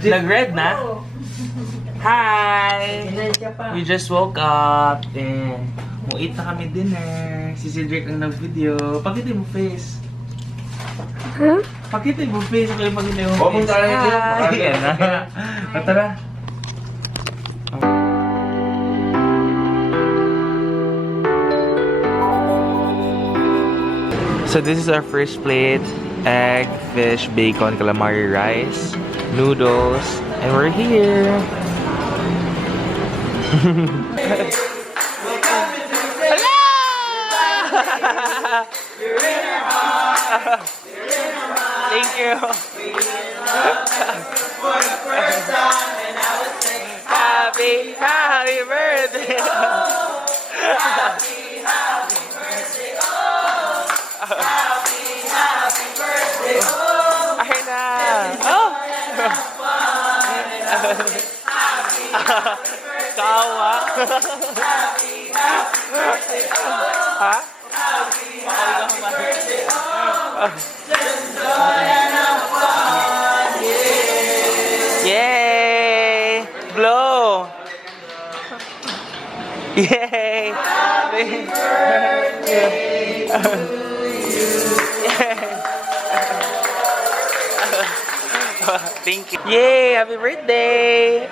Nag-red na? Hi! We just woke up and muit na kami dinner. Si Cedric ang nag-video. Pakita mo face. Huh? Pakita mo face. Pakita mo face. Huwag mong talaga dito. Ayan na. Tara. So this is our first plate. Egg, fish, bacon, calamari rice, noodles, and we're here. Hello! Thank you. Happy birthday. Ayun na! Oh! Kawa! Ha? Yay! Blow! Yay! Thank you. Yay! Happy birthday!